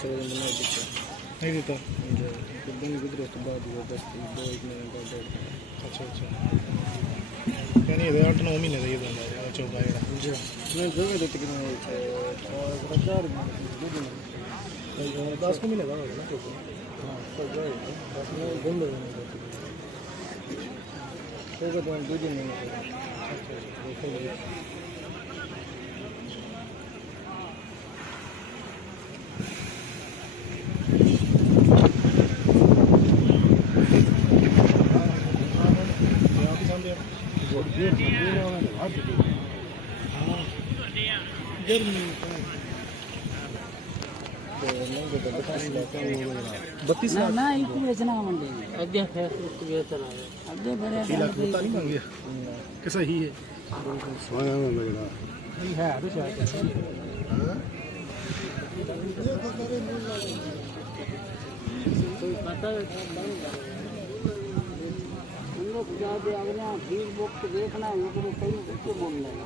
से नहीं देता दिन गुजरे तो बाद 10 2 महीने का डेढ़। अच्छा अच्छा यानी ये 8-9 महीने का ये बंदा है चौका है जी मैं जगह देते कि नहीं और हजार 10 महीने का होगा ना चौका। हां तो जाए 10 महीने बंद हो जाएगा तो तो 2 दिन में। अच्छा अच्छा बत्तीस ना एक बेचना मंडी अगे फेसबुक बेचना है अगे बड़े लाख रुपया नहीं मांगे कैसा ही है सोया में लगना है तो शायद कोई पता लोग जाते अगले फीस बुक देखना है वो कहीं कुछ बोल लेगा।